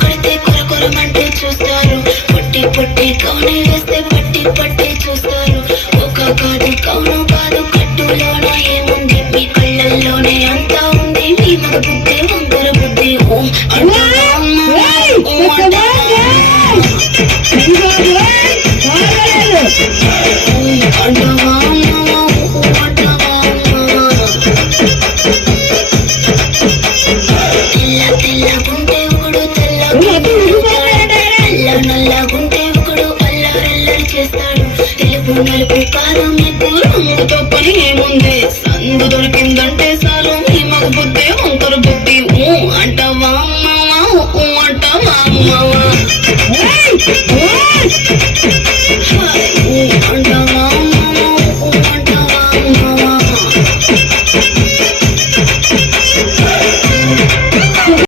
కొడితే కొరకొరమంటే చూస్తారు, పొట్టి పొట్టి కౌని వేస్తే పట్టి పట్టి చూస్తారు. ఒక కాదు కౌను కాదు కట్టులోన ఏముంది, మీ కళ్ళల్లోనే అంతా ఉంది. మీ మగ బుద్ధి వంకర బుద్ధి. ఓం తెల్ల తెల్ల